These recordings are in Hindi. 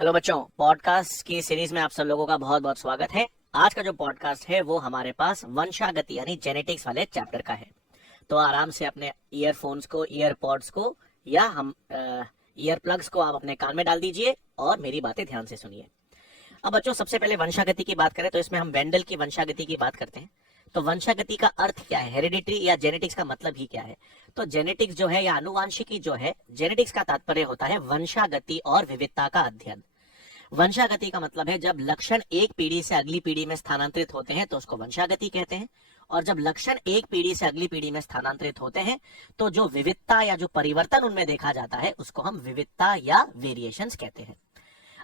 हेलो बच्चों, पॉडकास्ट की सीरीज में आप सब लोगों का बहुत बहुत स्वागत है। आज का जो पॉडकास्ट है वो हमारे पास वंशागति यानी जेनेटिक्स वाले चैप्टर का है। तो आराम से अपने ईयरफोन्स को, ईयरपॉड्स को या हम ईयर प्लग्स को आप अपने कान में डाल दीजिए और मेरी बातें ध्यान से सुनिए। अब बच्चों, सबसे पहले वंशागति की बात करें तो इसमें हम मेंडल की वंशागति की बात करते हैं। तो वंशागति का अर्थ क्या है, हेरिडिटरी या जेनेटिक्स का मतलब ही क्या है? तो जेनेटिक्स जो है या आनुवांशिकी जो है, जेनेटिक्स का तात्पर्य होता है वंशागति और विविधता का अध्ययन। वंशागति का मतलब है जब लक्षण एक पीढ़ी से अगली पीढ़ी में स्थानांतरित होते हैं तो उसको वंशागति कहते हैं, और जब लक्षण एक पीढ़ी से अगली पीढ़ी में स्थानांतरित होते हैं तो जो विविधता या जो परिवर्तन उनमें देखा जाता है उसको हम विविधता या वेरिएशंस कहते हैं।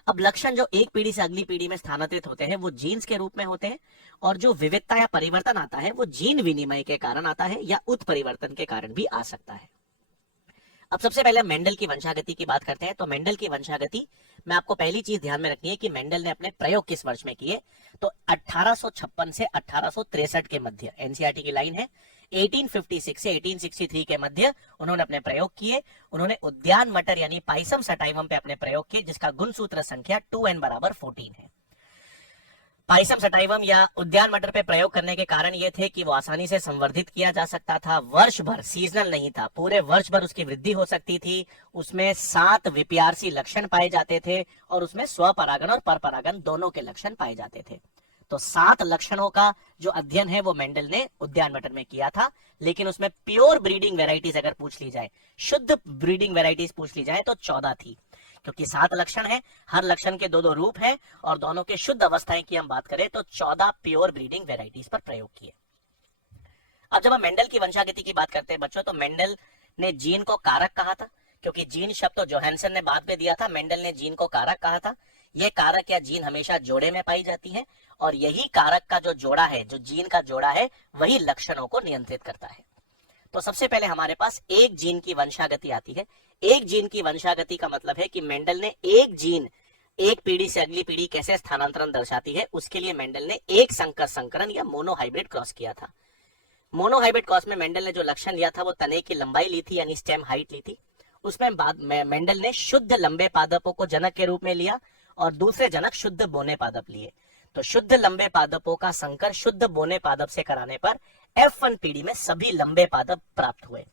अब लक्षण जो एक पीढ़ी से अगली पीढ़ी में स्थानांतरित होते हैं वो जीन्स के रूप में होते हैं, और जो विविधता या परिवर्तन आता है वो जीन विनिमय के कारण आता है या उत्परिवर्तन के कारण भी आ सकता है। अब सबसे पहले मेंडल की वंशागति की बात करते हैं। तो मेंडल की वंशागति में आपको पहली चीज ध्यान में रखनी है कि मेंडल ने अपने प्रयोग किस वर्ष में किए। तो 1856 से 1863 के मध्य, एनसीईआरटी की लाइन है, 1856 से 1863 के मध्य उन्होंने अपने प्रयोग किए। उन्होंने उद्यान मटर यानी पाइसम सटाइवम पे अपने प्रयोग किए, जिसका गुणसूत्र संख्या 2n = 14 है। पाइसम सटाइवम या उद्यान मटर पे प्रयोग करने के कारण ये थे कि वो आसानी से संवर्धित किया जा सकता था, वर्ष भर सीजनल नहीं था, पूरे वर्ष भर उसकी वृद्धि हो सकती थी। उसमें 7 विप्यारसी लक्षण पाए जाते थे और उसमें स्वपरागन और परपरागन दोनों के लक्षण पाए जाते थे। तो 7 लक्षणों का जो अध्ययन है वो मेंडल ने उद्यान मटर में किया था। लेकिन उसमें प्योर ब्रीडिंग वेराइटीज अगर पूछ ली जाए, शुद्ध ब्रीडिंग वेराइटीज पूछ ली जाए तो 14 थी, क्योंकि 7 लक्षण है, हर लक्षण के 2-2 रूप है और दोनों के शुद्ध अवस्थाएं की हम बात करें तो 14 प्योर ब्रीडिंग वेराइटीज पर प्रयोग किए। अब जब हम मेंडल की वंशागति की बात करते हैं बच्चों, तो मेंडल ने जीन को कारक कहा था, क्योंकि जीन शब्द तो जोहानसन ने बाद में दिया था, मेंडल ने जीन को कारक कहा था। यह कारक या जीन हमेशा जोड़े में पाई जाती है, और यही कारक का जो जोड़ा है, जो जीन का जोड़ा है, वही लक्षणों को नियंत्रित करता है। तो सबसे पहले हमारे पास एक जीन की वंशागति आती है। एक जीन की वंशागति का मतलब है कि मेंडल ने एक जीन एक पीढ़ी से अगली पीढ़ी कैसे स्थानांतरण दर्शाती है, उसके लिए मेंडल ने एक संकर संकरण या मोनोहाइब्रिड क्रॉस किया था। मोनोहाइब्रिड क्रॉस में मेंडल ने जो लक्षण लिया था वो तने की लंबाई ली थी, यानी स्टेम हाइट ली थी। उसमें बाद में मेंडल ने शुद्ध लंबे पादपों को जनक के रूप में लिया और दूसरे जनक शुद्ध बोने पादप लिए। तो शुद्ध लंबे पादपों का संकर शुद्ध बोने पादप से कराने पर F1 पीढ़ी में सभी लंबे पादप प्राप्त हुए,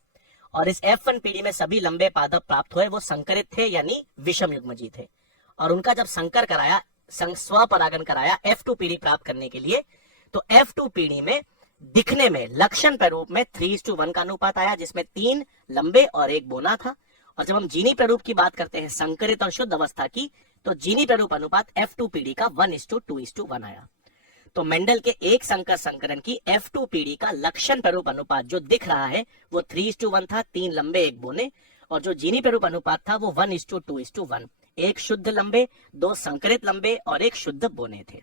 और इस F1 पीढ़ी में सभी लंबे पादप प्राप्त हुए वो संकरित थे यानी विषम युग्मजी थे। और उनका जब संकर कराया, स्वपरागन कराया F2 पीढ़ी प्राप्त करने के लिए, तो F2 पीढ़ी में दिखने में लक्षण प्रारूप में 3:1 का अनुपात आया, जिसमें 3 लंबे और 1 बोना था। और जब हम जीनी प्रारूप की बात करते हैं, संकरित और शुद्ध अवस्था की, तो जीनी प्रारूप अनुपात F2 पीढ़ी का 1:2:1 आया। तो मेंडल के एक संकर संकरण की F2 पीढ़ी का लक्षण प्रारूप अनुपात जो दिख रहा है वो 3:1 था, 3 लंबे 1 बोने, और जो जीनी प्रारूप अनुपात था वो 1:2:1, एक शुद्ध लंबे, 2 संकरित लंबे और 1 शुद्ध बोने थे।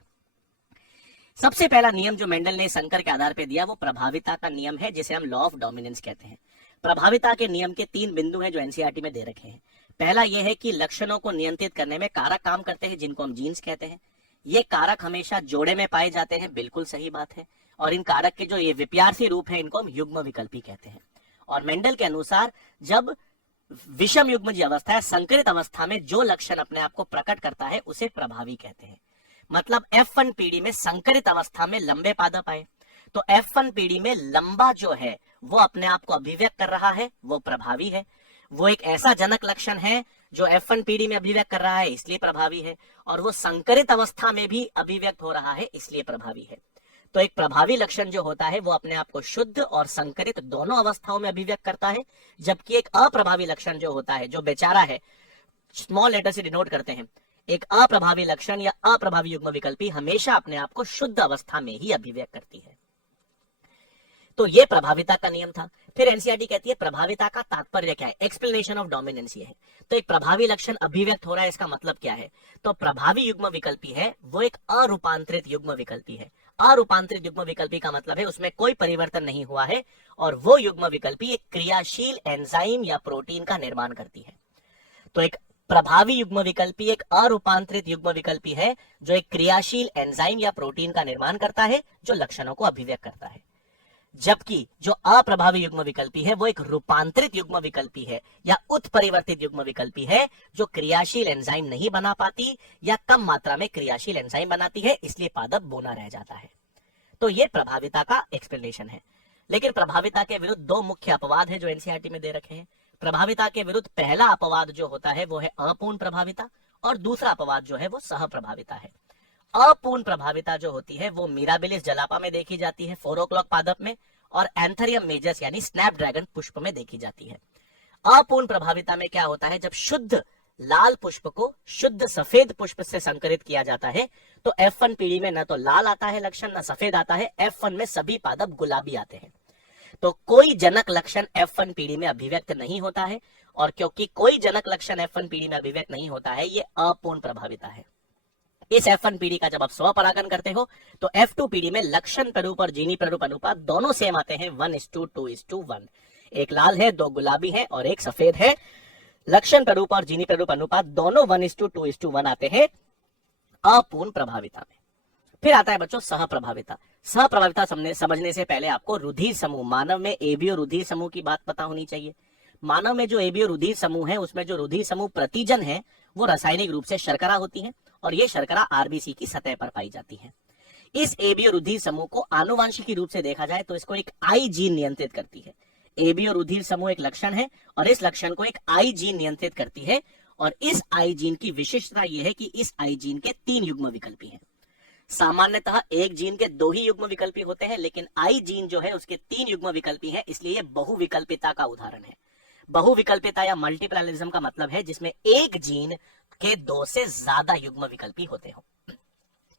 सबसे पहला नियम जो मेंडल ने संकर के आधार पर दिया वो प्रभाविता का नियम है, जिसे हम लॉ ऑफ डोमिनेंस कहते हैं। प्रभाविता के नियम के 3 बिंदु हैं जो एनसीईआरटी में दे रखे हैं। पहला यह है कि लक्षणों को नियंत्रित करने में कारक काम करते हैं, जिनको हम जीन्स कहते हैं। ये कारक हमेशा जोड़े में पाए जाते हैं, बिल्कुल सही बात है। और इन कारक के जो ये विप्यारसी रूप है इनको हम युग्म विकल्पी कहते हैं। और मेंडल के अनुसार जब विषम युग्मज अवस्था है, संकरित अवस्था में जो लक्षण अपने आप को प्रकट करता है उसे प्रभावी कहते हैं। मतलब F1 पीढ़ी में संकरित अवस्था में लंबे पादप आए, तो F1 पीढ़ी में लंबा जो है वो अपने आप को अभिव्यक्त कर रहा है, वो प्रभावी है। वो एक ऐसा जनक लक्षण है जो F1 पीढ़ी में अभिव्यक्त कर रहा है, इसलिए प्रभावी है। और वो संकरित अवस्था में भी अभिव्यक्त हो रहा है, इसलिए प्रभावी है। तो एक प्रभावी लक्षण जो होता है वो अपने आप को शुद्ध और संकरित दोनों अवस्थाओं में अभिव्यक्त करता है, जबकि एक अप्रभावी लक्षण जो होता है, जो बेचारा है, स्मॉल लेटर से डिनोट करते हैं, एक अप्रभावी लक्षण या अप्रभावी युग्म विकल्पी हमेशा अपने आप को शुद्ध अवस्था में ही अभिव्यक्त करती है। तो ये प्रभाविता का नियम था। फिर एनसीईआरटी कहती है प्रभाविता का तात्पर्य क्या है, एक्सप्लेनेशन ऑफ डोमिनेंस ये है। तो एक प्रभावी लक्षण अभिव्यक्त हो रहा है, इसका मतलब क्या है? तो प्रभावी युग्म विकल्पी है वो एक अरूपांतरित युग्म विकल्पी है। अरूपांतरित युग्म विकल्पी का मतलब है उसमें कोई परिवर्तन नहीं हुआ है, और वो युग्म विकल्पी एक क्रियाशील एंजाइम या प्रोटीन का निर्माण करती है। तो एक प्रभावी युग्म विकल्पी एक अरूपांतरित युग्म विकल्पी है जो एक क्रियाशील एंजाइम या प्रोटीन का निर्माण करता है, जो लक्षणों को अभिव्यक्त करता है। जबकि जो अप्रभावी युग्म विकल्पी है वो एक रूपांतरित युग्म विकल्पी है या उत्परिवर्तित युग्म विकल्पी है जो क्रियाशील एंजाइम नहीं बना पाती या कम मात्रा में क्रियाशील एंजाइम बनाती है, इसलिए पादप बोना रह जाता है। तो ये प्रभाविता का एक्सप्लेनेशन है। लेकिन प्रभाविता के विरुद्ध दो मुख्य अपवाद है जो एनसीईआरटी में दे रखे हैं। प्रभाविता के विरुद्ध पहला अपवाद जो होता है वो है अपूर्ण प्रभाविता और दूसरा अपवाद जो है वो सह प्रभाविता है। अपूर्ण प्रभाविता जो होती है वो मिराबिलिस जलापा में देखी जाती है, 4 o'clock पादप में, और एंथरियम मेजस यानी स्नैपड्रैगन पुष्प में देखी जाती है। अपूर्ण प्रभाविता में क्या होता है, जब शुद्ध लाल पुष्प को शुद्ध सफेद पुष्प से संकरित किया जाता है तो F1 पीढ़ी में न तो लाल आता है लक्षण न सफेद आता है, F1 में सभी पादप गुलाबी आते हैं। तो कोई जनक लक्षण F1 पीढ़ी में अभिव्यक्त नहीं होता है, और क्योंकि कोई जनक लक्षण F1 पीढ़ी में अभिव्यक्त नहीं होता है, ये अपूर्ण प्रभाविता है। इस F1 पीढ़ी का जब आप स्वपरागन करते हो तो F2 पीढ़ी में लक्षण प्ररूप और जीनी प्ररूप अनुपात दोनों सेम आते हैं, 1:2:1। एक लाल है, 2 गुलाबी है और एक सफेद है। लक्षण प्ररूप और जीनी प्ररूप अनुपात दोनों 1:2:1 आते हैं अपूर्ण प्रभाविता में। फिर आता है बच्चों सह प्रभाविता। सह प्रभाविता समझने से पहले आपको रुधिर समूह, मानव में एबीओ रुधिर समूह की बात पता होनी चाहिए। मानव में जो एबीओ रुधिर समूह है उसमें जो रुधिर समूह प्रतिजन है वो रासायनिक रूप से शर्करा होती है और ये शर्करा आरबीसी की सतह पर पाई जाती है। इस एबीओ रुधिर समूह को आनुवांशिकी रूप से देखा जाए तो इसको एक आई जीन नियंत्रित करती है। एबीओ रुधिर समूह एक लक्षण है और इस लक्षण को एक आई जीन नियंत्रित करती है, और इस आई जीन की विशिष्टता यह है कि इस आई जीन के 3 युग्म विकल्पी हैं। सामान्यतः एक जीन के 2 ही युग्म विकल्पी होते हैं, लेकिन आई जीन जो है उसके 3 युग्म विकल्पी हैं, इसलिए यह बहुविकल्पिता का उदाहरण है। बहुविकल्पिता या मल्टीप्लालिज्म का मतलब है जिसमें एक जीन के 2 से ज्यादा युग्म विकल्पी होते हो।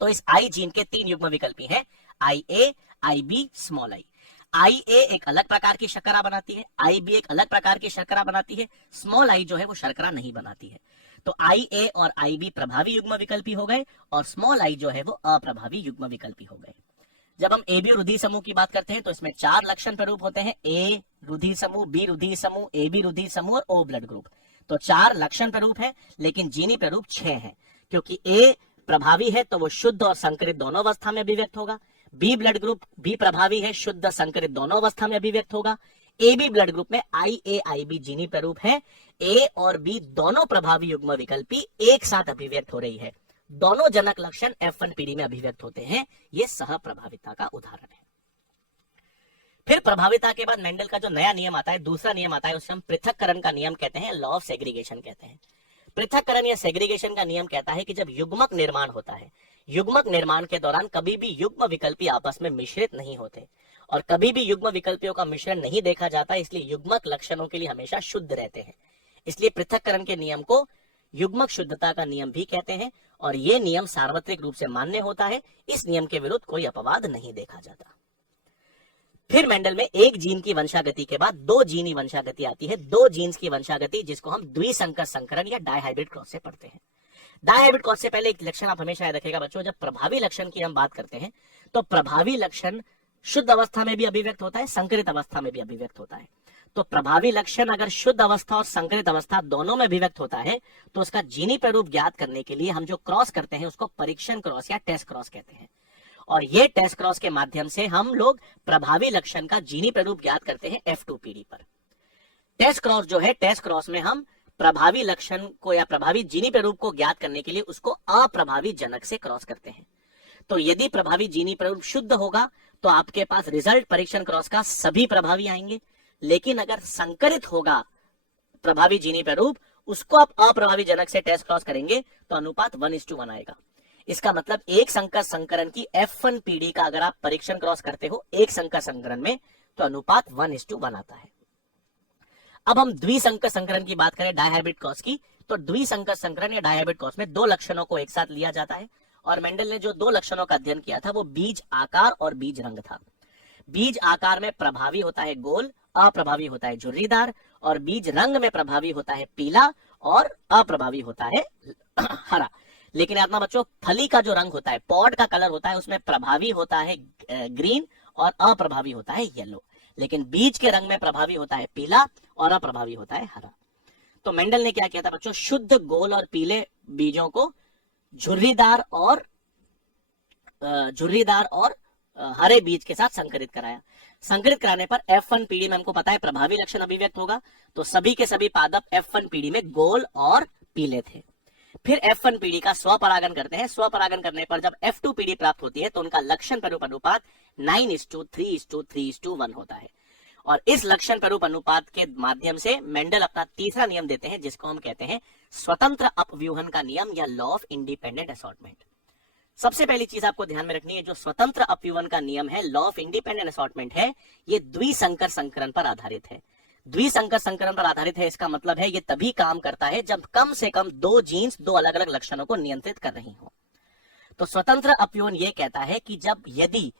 तो इस आई जीन के 3 युग्म विकल्पी हैं, आई ए, आई बी, स्मॉल आई। आई ए एक अलग प्रकार की शर्करा बनाती है, आई बी एक अलग प्रकार की शर्करा बनाती है, स्मॉल आई जो है वो शर्करा नहीं बनाती है। तो आई ए और आई बी प्रभावी युग्म विकल्पी हो गए और स्मॉल आई जो है वो अप्रभावी युग्म विकल्पी हो गए। जब हम एबी रुधिर समूह की बात करते हैं तो इसमें 4 लक्षण प्ररूप होते हैं, ए रुधिर समूह, बी रुधिर समूह, ए बी रुधिर समूह और ओ ब्लड ग्रुप। तो 4 लक्षण प्ररूप है, लेकिन जीनी प्ररूप 6 है। क्योंकि ए प्रभावी है तो वो शुद्ध और संकरित दोनों अवस्था में अभिव्यक्त होगा। बी ब्लड ग्रुप भी प्रभावी है, शुद्ध संकरित दोनों अवस्था में अभिव्यक्त होगा। ए बी ब्लड ग्रुप में आई ए आई बी जीनी प्ररूप है। ए और बी दोनों प्रभावी युग्म विकल्पी एक साथ अभिव्यक्त हो रही है। दोनों जनक लक्षण F1 पीढ़ी में अभिव्यक्त होते हैं। ये सह प्रभाविता का उदाहरण है। फिर प्रभाविता के बाद मेंडल का जो नया नियम आता है, दूसरा नियम आता है, उसे हम पृथक्करण का नियम कहते हैं, लॉ ऑफ सेग्रीगेशन कहते हैं। पृथक्करण या सेग्रीगेशन का नियम कहता है कि जब युग्मक निर्माण होता है, युग्मक निर्माण के दौरान कभी भी युग्म विकल्पी आपस में मिश्रित नहीं होते और कभी भी युग्म विकल्पियों का मिश्रण नहीं देखा जाता, इसलिए युग्मक लक्षणों के लिए हमेशा शुद्ध रहते हैं। इसलिए पृथक्करण के नियम को युग्मक शुद्धता का नियम भी कहते हैं और यह नियम सार्वत्रिक रूप से मान्य होता है। इस नियम के विरुद्ध कोई अपवाद नहीं देखा जाता। फिर मेंडल में एक जीन की वंशागति के बाद 2 जीनी वंशागति आती है। 2 जीन्स की वंशागति जिसको हम द्विसंकर संकरण या डायहाइब्रिड क्रॉस से पढ़ते हैं। डायहाइब्रिड क्रॉस से पहले एक लक्षण आप हमेशा याद रखिएगा बच्चों, जब प्रभावी लक्षण की हम बात करते हैं तो प्रभावी लक्षण शुद्ध अवस्था में भी अभिव्यक्त होता है, संकरित अवस्था में भी अभिव्यक्त होता है। तो प्रभावी लक्षण अगर शुद्ध अवस्था और संकरित अवस्था दोनों में अभिव्यक्त होता है तो उसका जीनी प्ररूप ज्ञात करने के लिए हम जो क्रॉस करते हैं उसको परीक्षण क्रॉस या टेस्ट क्रॉस कहते हैं। और ये टेस्ट क्रॉस के माध्यम से हम लोग प्रभावी लक्षण का जीनी प्ररूप ज्ञात करते हैं F2 पीढ़ी पर। टेस्ट क्रॉस जो है, टेस्ट क्रॉस में हम प्रभावी लक्षण को या प्रभावी जीनी प्ररूप को ज्ञात करने के लिए उसको अप्रभावी जनक से क्रॉस करते हैं। तो यदि प्रभावी जीनी प्ररूप शुद्ध होगा तो आपके पास रिजल्ट परीक्षण क्रॉस का सभी प्रभावी आएंगे, लेकिन अगर संकरित होगा प्रभावी जीनी प्ररूप, उसको आप अप्रभावी जनक से टेस्ट क्रॉस करेंगे तो अनुपात 1:1 आएगा। इसका मतलब एक संकर संकरण की F1 पीढ़ी का अगर आप परीक्षण क्रॉस करते हो एक संकर संकरण में तो अनुपात 1:1 आता है। अब हम द्विसंकर संकरण की बात करें डायहाइब्रिड क्रॉस की, तो द्विसंकर संकरण या डायहाइब्रिड क्रॉस में 2 लक्षणों को एक साथ लिया जाता है और मेंडल ने जो 2 लक्षणों का अध्ययन किया था वो बीज आकार और बीज रंग था। बीज आकार में प्रभावी होता है गोल, अप्रभावी होता है झुर्रीदार, और बीज रंग में प्रभावी होता है पीला और अप्रभावी होता है हरा। लेकिन याद ना बच्चों, फली का जो रंग होता है, पॉड का कलर होता है, उसमें प्रभावी होता है ग्रीन और अप्रभावी होता है येलो, लेकिन बीज के रंग में प्रभावी होता है पीला और अप्रभावी होता है हरा। तो मेंडल ने क्या किया था बच्चों, शुद्ध गोल और पीले बीजों को झुर्रीदार और हरे बीज के साथ संकरित कराया। संकलित कराने पर F1 पीढ़ी में हमको पता है प्रभावी लक्षण अभिव्यक्त होगा, तो सभी के सभी पादप F1 पीढ़ी में गोल और पीले थे। फिर F1 पीढ़ी का स्वपरागन करते हैं। स्वपरागन करने पर जब F2 पीढ़ी प्राप्त होती है तो उनका लक्षण स्वरूप अनुपात 9:3:3:1 होता है। और इस लक्षण स्वरूप अनुपात के माध्यम से मेंडल अपना तीसरा नियम देते हैं, जिसको हम कहते हैं स्वतंत्र अपव्यूहन का नियम या लॉ ऑफ इंडिपेंडेंट असॉर्टमेंट। सबसे पहली चीज आपको ध्यान में रखनी है, जो स्वतंत्र अपव्यूहन का नियम है, लॉ ऑफ इंडिपेंडेंट असॉर्टमेंट है, ये द्विसंकर संकरण पर आधारित है। द्विसंकर संकरण पर आधारित है, इसका मतलब है ये तभी काम करता है जब कम से कम दो जीन्स दो अलग अलग लक्षणों को नियंत्रित कर रही हो। तो स्वतंत्र अपव्यूहन ये कहता है कि जब यदि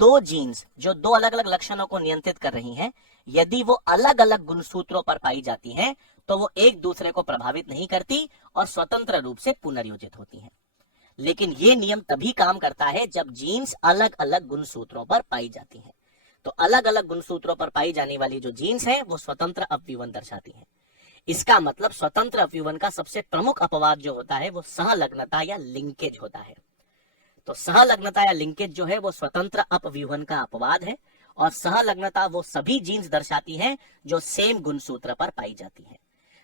दो जीन्स जो दो अलग अलग लक्षणों को नियंत्रित कर रही हैं, यदि वो अलग अलग गुणसूत्रों पर पाई जाती हैं, तो वो एक दूसरे को प्रभावित नहीं करती और स्वतंत्र रूप से पुनर्योजित होती हैं। लेकिन ये नियम तभी काम करता है जब जीन्स अलग अलग गुणसूत्रों पर पाई जाती हैं। तो अलग अलग गुणसूत्रों पर पाई जाने वाली जो जीन्स है वो स्वतंत्र अपव्यूहन दर्शाती है। इसका मतलब स्वतंत्र अपव्यूहन का सबसे प्रमुख अपवाद जो होता है वो सहलग्नता या लिंकेज होता है। तो सहलग्नता या लिंकेज जो है वो स्वतंत्र अपव्यूहन का अपवाद है, और सहलग्नता वो सभी जीन्स दर्शाती हैं जो सेम गुणसूत्र पर पाई जाती हैं।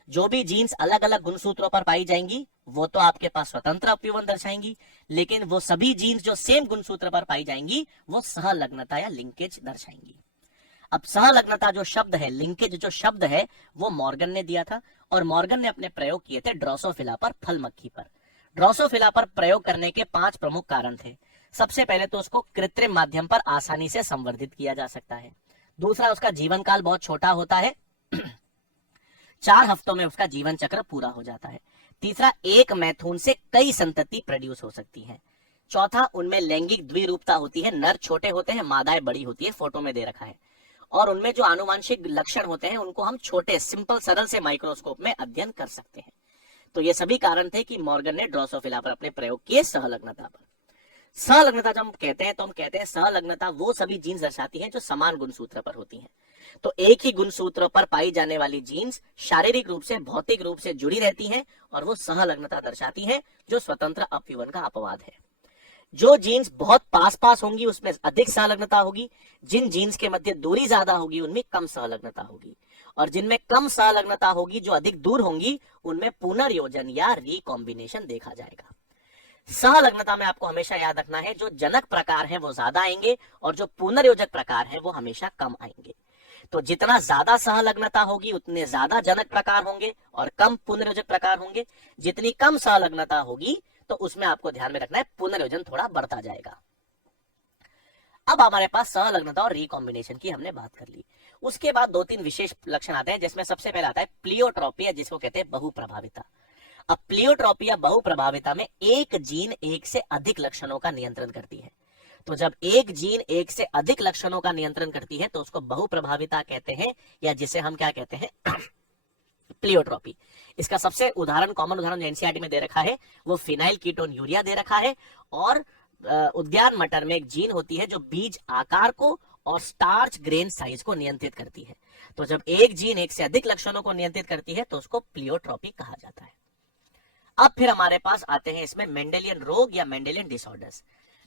जो भी जीन्स अलग अलग गुणसूत्रों पर पाई जाएंगी वो तो आपके पास स्वतंत्र अपव्यूहन दर्शाएंगी, लेकिन वो सभी जीन्स जो सेम गुणसूत्र पर पाई जाएंगी वो सहलग्नता या लिंकेज दर्शाएंगी। अब सहलग्नता जो शब्द है, लिंकेज जो शब्द है, वो मॉर्गन ने दिया था, और मॉर्गन ने अपने प्रयोग किए थे ड्रोसोफिला पर, फल मक्खी पर। ड्रोसोफिला पर प्रयोग करने के 5 प्रमुख कारण थे। सबसे पहले तो उसको कृत्रिम माध्यम पर आसानी से संवर्धित किया जा सकता है। दूसरा, उसका जीवन काल बहुत छोटा होता है 4 हफ्तों में उसका जीवन चक्र पूरा हो जाता है। तीसरा, एक मैथुन से कई संतति प्रोड्यूस हो सकती है। चौथा, उनमें लैंगिक द्विरूपता होती है, नर छोटे होते हैं, मादाएं बड़ी होती है, फोटो में दे रखा है। और उनमें जो आनुवांशिक लक्षण होते हैं उनको हम छोटे सिंपल सरल से माइक्रोस्कोप में अध्ययन कर सकते हैं। तो ये सभी कारण थे कि मॉर्गन ने ड्रोसोफिला पर अपने प्रयोग किए सहलग्नता पर। सहलग्नता जब हम कहते हैं तो हम कहते हैं सहलग्नता वो सभी जीन्स दर्शाती हैं जो समान गुणसूत्र पर होती हैं। तो एक ही गुणसूत्र पर पाई जाने वाली जीन्स शारीरिक रूप से भौतिक रूप से जुड़ी रहती हैं और वो सहलग्नता दर्शाती हैं, जो स्वतंत्र अपव्यूहन का अपवाद है। जो जीन्स बहुत पास पास होंगी उसमें अधिक सहलग्नता होगी, जिन जीन्स के मध्य दूरी ज्यादा होगी उनमें कम सहलग्नता होगी, और जिनमें कम सहलग्नता होगी, जो अधिक दूर होंगी, उनमें पुनर्योजन या रिकॉम्बिनेशन देखा जाएगा। सहलग्नता में आपको हमेशा याद रखना है, जो जनक प्रकार है वो ज्यादा आएंगे और जो पुनर्योजक प्रकार है वो हमेशा कम आएंगे। तो जितना ज्यादा सहलग्नता होगी उतने ज्यादा जनक प्रकार होंगे और कम पुनर्योजक प्रकार होंगे। जितनी कम सहलग्नता होगी तो उसमें आपको ध्यान में रखना है पुनर्योजन थोड़ा बढ़ता जाएगा। अब हमारे पास सहलग्नता और रिकॉम्बिनेशन की हमने बात कर ली। उसके बाद 2-3 विशेष लक्षण आते हैं, जिसमें सबसे पहला आता है प्लियोट्रोपी, जिसको कहते हैं बहुप्रभाविता। अब प्लियोट्रोपी या बहुप्रभाविता में एक जीन एक से अधिक लक्षणों का नियंत्रण करती है। तो जब एक जीन एक से अधिक लक्षणों का नियंत्रण करती है तो उसको बहुप्रभाविता कहते हैं, या जिसे हम क्या कहते हैं प्लियोट्रोपी। इसका सबसे कॉमन उदाहरण एनसीईआरटी में दे रखा है वो फिनाइल कीटोन यूरिया दे रखा है। और उद्यान मटर में एक जीन होती है जो बीज आकार को और स्टार्च ग्रेन साइज को नियंत्रित करती है। तो जब एक जीन एक से अधिक लक्षणों को नियंत्रित करती है तो उसको प्लियोट्रोपी कहा जाता है। अब फिर हमारे पास आते हैं इसमें मेंडेलियन रोग या मेंडेलियन डिसऑर्डर्स।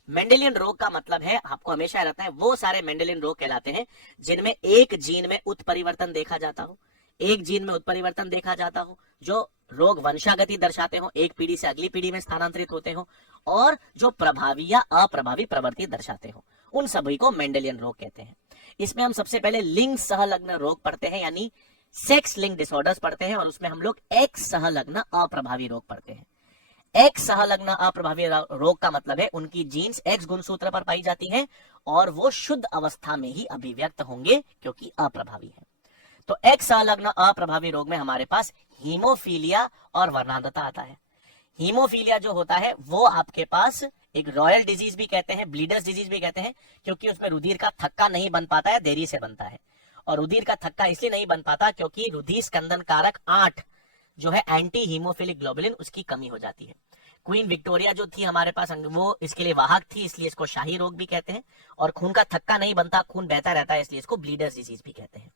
मेंडेलियन रोग का मतलब है, आपको हमेशा रहता है, वो सारे मेंडेलियन रोग कहलाते हैं जिनमें एक जीन में उत्परिवर्तन देखा जाता हो, एक जीन में उत्परिवर्तन देखा जाता हो, जो रोग वंशागति दर्शाते हो, एक पीढ़ी से अगली पीढ़ी में स्थानांतरित होते हो, और जो प्रभावी या अप्रभावी प्रवृत्ति दर्शाते हो, उन सभी को मेंडेलियन रोग कहते हैं। इसमें हम सबसे पहले लिंग सहलग्न रोग पढ़ते हैं, यानी सेक्स लिंक डिसऑर्डर्स पढ़ते हैं, और उसमें हम लोग एक्स सहलग्न अप्रभावी रोग पढ़ते हैं। एक्स सहलग्न अप्रभावी रोग का मतलब है उनकी जीन्स एक्स गुणसूत्र पर पाई जाती हैं और वो शुद्ध अवस्था में ही अभिव्यक्त होंगे क्योंकि अप्रभावी है। तो एक्स सहलग्न अप्रभावी रोग में हमारे पास हीमोफीलिया और वर्णांधता आता है। हीमोफीलिया जो होता है वो आपके पास एक रॉयल डिजीज भी कहते हैं, ब्लीडर्स डिजीज भी कहते हैं, क्योंकि उसमें रुधिर का थक्का नहीं बन पाता है, देरी से बनता है। और रुधिर का थक्का इसलिए नहीं बन पाता क्योंकि रुधिर स्कंदन कारक 8 जो है एंटी हीमोफिलिक ग्लोबुलिन, उसकी कमी हो जाती है। क्वीन विक्टोरिया जो थी हमारे पास, वो इसके लिए वाहक थी, इसलिए इसको शाही रोग भी कहते हैं। और खून का थक्का नहीं बनता, खून बहता रहता है, इसलिए इसको ब्लीडर्स डिजीज भी कहते हैं।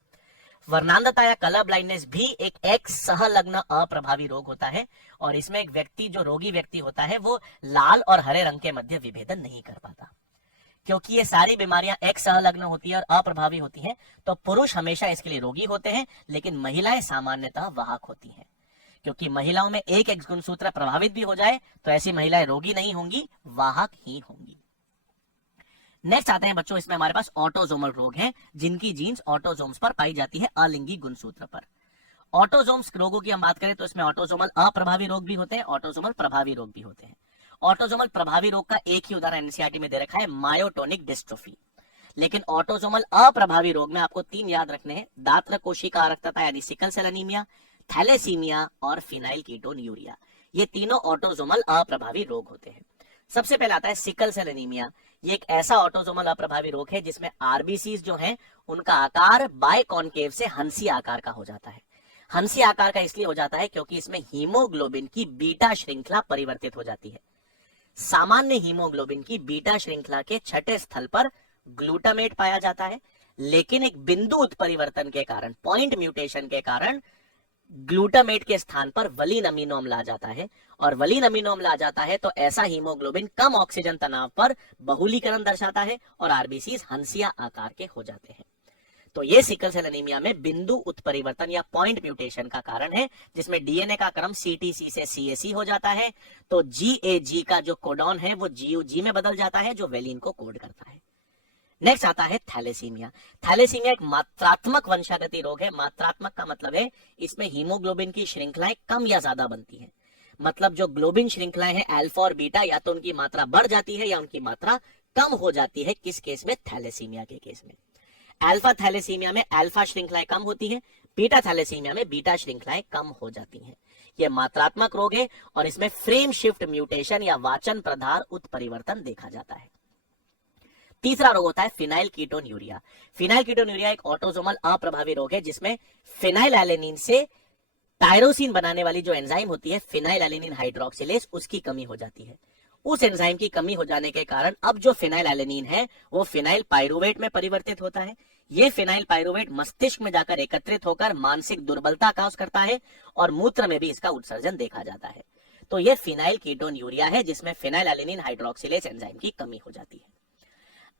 वर्णांधता या कलर ब्लाइंडनेस भी एक एक्स सहलग्न अप्रभावी रोग होता है, और इसमें एक व्यक्ति जो रोगी व्यक्ति होता है वो लाल और हरे रंग के मध्य विभेदन नहीं कर पाता। क्योंकि ये सारी बीमारियां एक्स संलग्न होती है और अप्रभावी होती हैं, तो पुरुष हमेशा इसके लिए रोगी होते हैं, लेकिन महिलाएं सामान्यतः वाहक होती हैं। क्योंकि महिलाओं में एक एक्स गुणसूत्र प्रभावित भी हो जाए तो ऐसी महिलाएं रोगी नहीं होंगी, वाहक ही होंगी। नेक्स्ट आते हैं बच्चों, इसमें हमारे पास ऑटोजोमल रोग हैं, जिनकी जीन्स ऑटोजोम्स पर पाई जाती है, अलिंगी गुणसूत्र पर। ऑटोजोम्स रोगों की हम बात करें तो इसमें ऑटोजोमल अप्रभावी रोग भी होते हैं, ऑटोजोमल प्रभावी रोग भी होते हैं। ऑटोजोमल प्रभावी रोग का एक ही उदाहरण एनसीईआरटी में दे रखा है, मायोटोनिक डिस्ट्रोफी। लेकिन ऑटोजोमल अप्रभावी रोग में आपको 3 याद रखने हैं, दात्र कोशिका अरक्तता यानी सिकल सेल एनीमिया, थैलेसीमिया और फिनाइल कीटोन्यूरिया। ये तीनों ऑटोजोमल अप्रभावी रोग होते हैं। सबसे पहले आता है सिकल सेल एनीमिया। ये एक ऐसा ऑटोजोमल अप्रभावी रोग है जिसमें आरबीसीज जो हैं उनका आकार बायकॉन्केव से हंसी आकार का हो जाता है। हंसी आकार का इसलिए हो जाता है क्योंकि इसमें हीमोग्लोबिन की बीटा श्रृंखला परिवर्तित हो जाती है। सामान्य हीमोग्लोबिन की बीटा श्रृंखला के छठे स्थल पर ग्लूटामेट पाया जाता है, लेकिन एक बिंदु उत्परिवर्तन के कारण, पॉइंट म्यूटेशन के कारण ग्लूटामेट के स्थान पर वलीन अमीनो अम्ल आ जाता है, और वलीन अमीनो अम्ल आ जाता है तो ऐसा हीमोग्लोबिन कम ऑक्सीजन तनाव पर बहुलीकरण दर्शाता है और आरबीसीज हंसिया आकार के हो जाते हैं। तो ये सिकल सेल एनीमिया में बिंदु उत्परिवर्तन या पॉइंट म्यूटेशन का कारण है, जिसमें डीएनए का क्रम सीटीसी से सीएसी हो जाता है, तो जीएजी का जो कोडॉन है वो जीयूजी में बदल जाता है, जो वेलिन को कोड करता है। नेक्स्ट आता है थैलेसीमिया। थैलेसीमिया एक मात्रात्मक वंशागति रोग है। मात्रात्मक का मतलब है इसमें हीमोग्लोबिन की श्रृंखलाएं कम या ज्यादा बनती हैं। मतलब जो ग्लोबिन श्रृंखलाएं हैं अल्फा और बीटा, या तो उनकी मात्रा बढ़ जाती है या उनकी मात्रा कम हो जाती है। किस केस में? थैलेसीमिया के केस में। अल्फा थैलेसीमिया में अल्फा श्रृंखलाएं कम होती हैं, बीटा थैलेसीमिया में बीटा श्रृंखलाएं कम हो जाती हैं। यह मात्रात्मक रोग है और इसमें फ्रेम शिफ्ट म्यूटेशन या वाचन प्रधार उत्परिवर्तन देखा जाता है। तीसरा रोग होता है फिनाइल कीटोन्यूरिया। फिनाइल कीटोन्यूरिया एक ऑटोजोमल अप्रभावी रोग है जिसमें फिनाइल एलेनिन से टायरोसिन बनाने वाली जो एंजाइम होती है, फिनाइल एलेनिन हाइड्रोक्सिलेज, उसकी कमी हो जाती है। उस एंजाइम की कमी हो जाने के कारण अब जो फिनाइल एलेनिन है वो फिनाइल पाइरुवेट में परिवर्तित होता है। ये फिनाइल पाइरुवेट मस्तिष्क में जाकर एकत्रित होकर मानसिक दुर्बलता काज करता है और मूत्र में भी इसका उत्सर्जन देखा जाता है। तो ये फिनाइल कीटोन्यूरिया है जिसमें फिनाइल एलेनिन हाइड्रोक्सिलेज एंजाइम की कमी हो जाती है।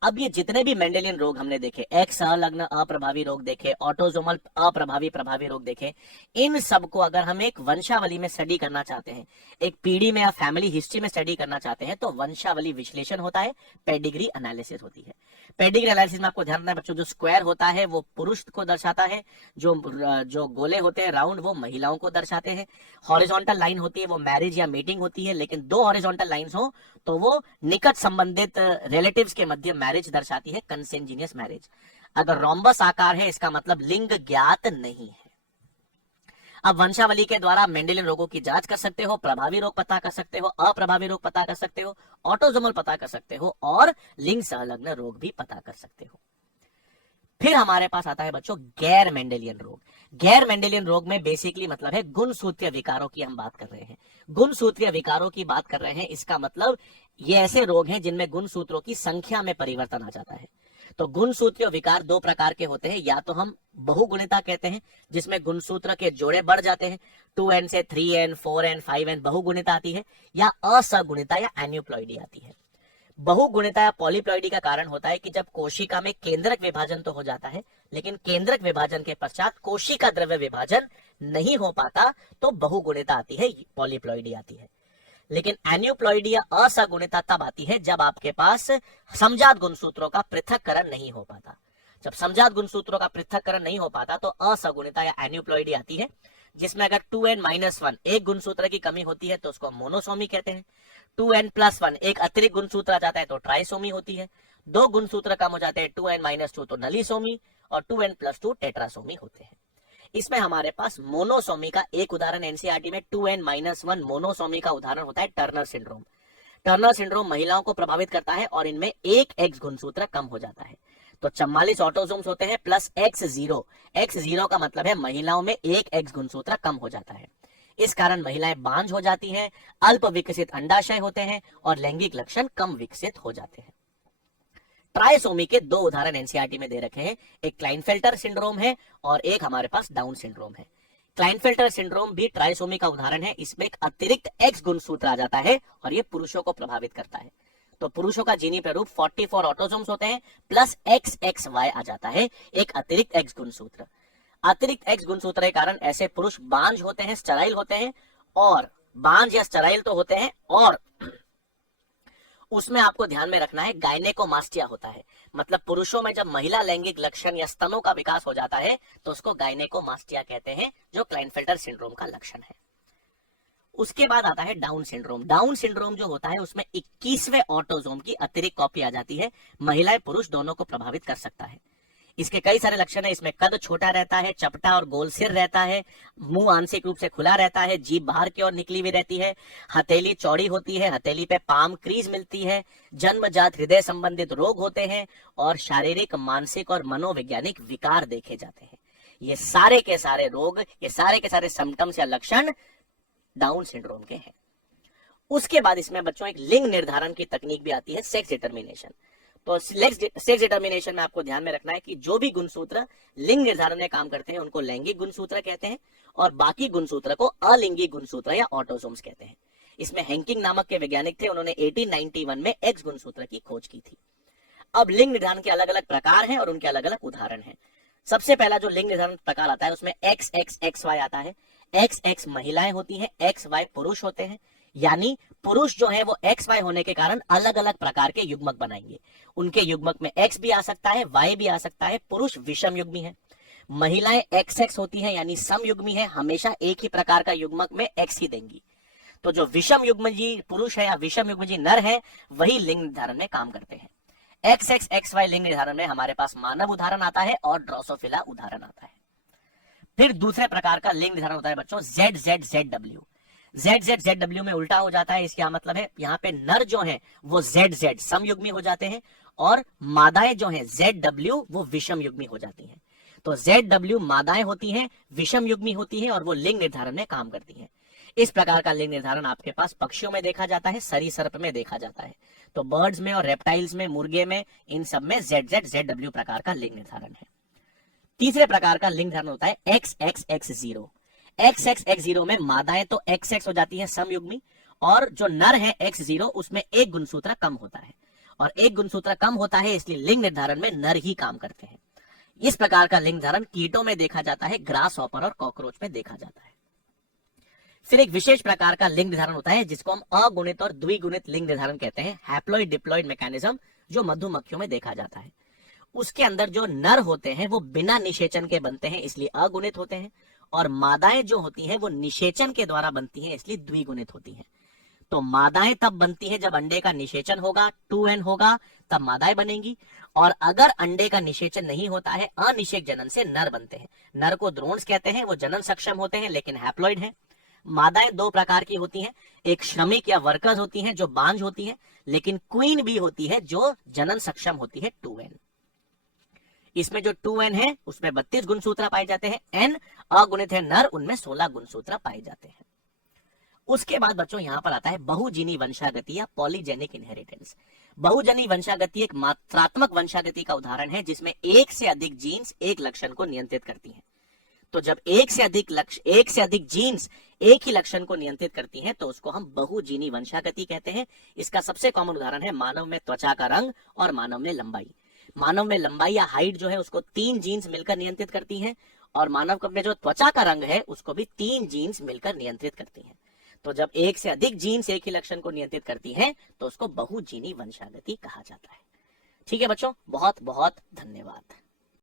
अब ये जितने भी मेंडेलियन रोग हमने देखे, एक्स संलग्न अप्रभावी रोग देखे, ऑटोजोमल अप्रभावी प्रभावी रोग देखे, इन सबको अगर हम एक वंशावली में स्टडी करना चाहते हैं, एक पीढ़ी में या फैमिली हिस्ट्री में स्टडी करना चाहते हैं, तो वंशावली विश्लेषण होता है, पेडिग्री एनालिसिस होती है। पेडिग्री एनालिसिस में आपको ध्यान रखना है बच्चों, जो स्क्वायर होता है वो पुरुष को दर्शाता है, जो गोले होते हैं राउंड वो महिलाओं को दर्शाते हैं, हॉरिजॉन्टल लाइन होती है वो मैरिज या मीटिंग होती है, लेकिन 2 हॉरिजॉन्टल लाइंस हो तो वो निकट संबंधित रिलेटिव्स के मध्य मैरिज दर्शाती है, कंसेंजीनियस मैरिज। अगर रोम्बस आकार है इसका मतलब लिंग ज्ञात नहीं है। अब वंशावली के द्वारा मेंडेलियन रोगों की जांच कर सकते हो, प्रभावी रोग पता कर सकते हो, अप्रभावी रोग पता कर सकते हो, ऑटोजोमल पता कर सकते हो और लिंग संलग्न रोग भी पता कर सकते हो। फिर हमारे पास आता है बच्चों गैर मेंडेलियन रोग। गैर मेंडेलियन रोग में बेसिकली मतलब है गुणसूत्रीय विकारों की हम बात कर रहे हैं। गुणसूत्रीय विकारों की बात कर रहे हैं, इसका मतलब ये ऐसे रोग हैं जिनमें गुणसूत्रों की संख्या में परिवर्तन आ जाता है। तो गुणसूत्रीय विकार 2 प्रकार के होते हैं, या तो हम बहुगुणिता कहते हैं जिसमें गुणसूत्र के जोड़े बढ़ जाते हैं, 2n से 3n 4n 5n बहुगुणिता आती है, या असगुणिता या एन्यूप्लॉइडी आती है। बहुगुणिता या पॉलीप्लॉइडी का कारण होता है कि जब कोशिका में केंद्रक विभाजन तो हो जाता है, लेकिन केंद्रक विभाजन के पश्चात कोशिका द्रव्य विभाजन नहीं हो पाता, तो बहुगुणिता आती है, पॉलीप्लॉइडी आती है। लेकिन एन्यूप्लॉइडी या असगुणिता तब आती है जब आपके पास समजात गुणसूत्रों का पृथक्करण नहीं हो पाता। जब समजात गुणसूत्रों का पृथक्करण नहीं हो पाता तो असगुणिता या एन्यूप्लॉइडी आती है, जिसमें अगर 2n-1 एक गुणसूत्र की कमी होती है तो उसको मोनोसोमी कहते हैं। 2n+1 एक अतिरिक्त गुणसूत्र आ जाता है तो ट्राइसोमी होती है। 2 गुणसूत्र कम हो जाते हैं 2n-2 तो नलीसोमी, और 2n+2 टेट्रासोमी होते हैं। इसमें हमारे पास मोनोसोमी का एक उदाहरण एनसीईआरटी में 2n-1 मोनोसोमी का उदाहरण होता है टर्नर सिंड्रोम। टर्नर सिंड्रोम महिलाओं को प्रभावित करता है और इनमें एक एक्स गुणसूत्र कम हो जाता है। तो 44 ऑटोसोम्स होते हैं प्लस X0। X0 का मतलब है महिलाओं में एक एक्स गुणसूत्र कम हो जाता है। इस कारण महिलाएं बांझ हो जाती हैं, अल्प विकसित अंडाशय होते हैं और लैंगिक लक्षण कम विकसित हो जाते हैं। ट्राइसोमी के 2 उदाहरण एनसीईआरटी में दे रखे हैं, एक क्लाइनफेल्टर सिंड्रोम है और एक हमारे पास डाउन सिंड्रोम है। क्लाइनफेल्टर सिंड्रोम भी ट्राइसोमी का उदाहरण है। इसमें एक अतिरिक्त एक्स गुणसूत्र आ जाता है और यह पुरुषों को प्रभावित करता है। तो पुरुषों का जीनी प्रारूप 44 ऑटोसोम्स होते हैं प्लस XXY आ जाता है, एक अतिरिक्त X गुणसूत्र। अतिरिक्त X गुणसूत्र के कारण ऐसे पुरुष बांझ होते हैं, स्टेराइल होते हैं, और बांझ या स्टेराइल तो होते हैं, और उसमें आपको ध्यान में रखना है गायनेकोमास्टिया होता है। मतलब पुरुषों में जब महिला लैंगिक लक्षण या स्तनों का विकास हो जाता है तो उसको गायनेकोमास्टिया कहते हैं, जो क्लाइनफेल्टर सिंड्रोम का लक्षण है। उसके बाद आता है डाउन सिंड्रोम। डाउन सिंड्रोम जो होता है उसमें 21वें ऑटोसोम की अतिरिक्त कॉपी आ जाती है, महिलाएं पुरुष दोनों को प्रभावित कर सकता है। इसके कई सारे लक्षण है, इसमें कद छोटा रहता है, चपटा और गोल सिर रहता है, मुंह आंशिक रूप से खुला रहता है, जीभ बाहर की ओर निकली हुई रहती है, हथेली चौड़ी होती है, हथेली पे पाम क्रीज मिलती है, जन्मजात हृदय संबंधित रोग होते हैं, और शारीरिक, मानसिक और मनोवैज्ञानिक विकार देखे जाते हैं। ये सारे के सारे रोग, ये सारे के सारे सिम्टम्स या लक्षण डाउन सिंड्रोम के हैं। उसके बाद इसमें बच्चों एक लिंग निर्धारण की तकनीक भी आती है, सेक्स डिटर्मिनेशन। तो सेक्स डिटर्मिनेशन में आपको ध्यान में रखना है कि जो भी गुणसूत्र लिंग निर्धारण में काम करते हैं उनको लैंगिक गुणसूत्र कहते हैं, और बाकी गुणसूत्र को अलिंगिक गुणसूत्र या ऑटोसोम्स कहते हैं। इसमें हैंकिंग नामक के वैज्ञानिक थे, उन्होंने 1891 में एक्स गुणसूत्र की खोज की थी। अब लिंग निर्धारण के अलग अलग प्रकार हैं और उनके अलग अलग उदाहरण हैं। सबसे पहला जो लिंग निर्धारण प्रकार आता है उसमें XXXY आता है। XX महिलाएं होती हैं, XY पुरुष होते हैं, यानी पुरुष जो है वो XY होने के कारण अलग अलग प्रकार के युग्मक बनाएंगे। उनके युग्मक में X भी आ सकता है, Y भी आ सकता है। पुरुष विषम युग्मी है। महिलाएं XX होती हैं, यानी सम युग्मी है, हमेशा एक ही प्रकार का युग्मक में X ही देंगी। तो जो विषम युग्मजी पुरुष है या विषम युग्मजी नर है वही लिंग निर्धारण में काम करते हैं। XXXY लिंग निर्धारण में हमारे पास मानव उदाहरण आता है और ड्रोसोफिला उदाहरण आता है। फिर दूसरे प्रकार का लिंग निर्धारण होता है बच्चों ZZZW। ZZZW में उल्टा हो जाता है। इसका मतलब है यहाँ पे नर जो है वो ZZ समयुग्मी हो जाते हैं और मादाएं जो हैं ZW वो विषम युग्मी हो जाती हैं। तो ZW मादाएं होती हैं, विषम युग्मी होती हैं और वो लिंग निर्धारण में काम करती हैं। इस प्रकार का लिंग निर्धारण आपके पास पक्षियों में देखा जाता है, सरीसृप में देखा जाता है। तो बर्ड्स में और रेप्टाइल्स में, मुर्गे में, इन सब में ZZZW प्रकार का लिंग निर्धारण है। तीसरे प्रकार का लिंग निर्धारण होता है XXX0। XXX0 में मादाएं तो XX हो जाती हैं समयुग्मी, और जो नर है X0 उसमें एक गुणसूत्र कम होता है, और एक गुणसूत्र कम होता है इसलिए लिंग निर्धारण में नर ही काम करते हैं। इस प्रकार का लिंग निर्धारण कीटों में देखा जाता है, ग्रास हॉपर और कॉकरोच में देखा जाता है। फिर एक विशेष प्रकार का लिंग निर्धारण होता है जिसको हम अगुणित और द्विगुणित लिंग निर्धारण कहते हैं, हैप्लॉइड डिप्लॉइड मैकेनिज्म, जो मधुमक्खियों में देखा जाता है। उसके अंदर जो नर होते हैं वो बिना निषेचन के बनते हैं इसलिए अगुणित होते हैं, और मादाएं जो होती हैं वो निषेचन के द्वारा बनती हैं इसलिए द्विगुणित होती हैं। तो मादाएं तब बनती हैं जब अंडे का निषेचन होगा, 2n होगा, तब मादाएं बनेंगी। और अगर अंडे का निषेचन नहीं होता है, अनिषेक जनन से नर बनते हैं। नर को द्रोण्स कहते हैं, वो जनन सक्षम होते हैं लेकिन हैप्लॉइड हैं। मादाएं दो प्रकार की होती हैं, एक श्रमिक या वर्कर्स होती हैं जो बांझ होती हैं, लेकिन क्वीन भी होती है जो जनन सक्षम होती है, 2n। इसमें जो 2n है उसमें 32 गुणसूत्र पाए जाते हैं, n अगुणित है नर, उनमें 16 गुणसूत्र पाए जाते हैं। उसके बाद बच्चों यहां पर आता है बहुजीनी वंशागति या पॉलीजेनिक इनहेरिटेंस। बहुजनी वंशागति एक मात्रात्मक वंशागति का उदाहरण है जिसमें एक से अधिक जीन्स एक लक्षण को नियंत्रित करती हैं। तो जब एक से अधिक जीन्स एक ही लक्षण को नियंत्रित करती हैं तो उसको हम बहुजीनी वंशागति कहते हैं। इसका सबसे कॉमन उदाहरण है मानव में त्वचा का रंग और मानव में लंबाई। मानव में लंबाई या हाइट जो है उसको 3 जीन्स मिलकर नियंत्रित करती हैं, और मानव में जो त्वचा का रंग है उसको भी 3 जीन्स मिलकर नियंत्रित करती हैं। तो जब एक से अधिक जीन्स एक ही लक्षण को नियंत्रित करती हैं तो उसको बहुजीनी वंशागति कहा जाता है। ठीक है बच्चों, बहुत बहुत धन्यवाद।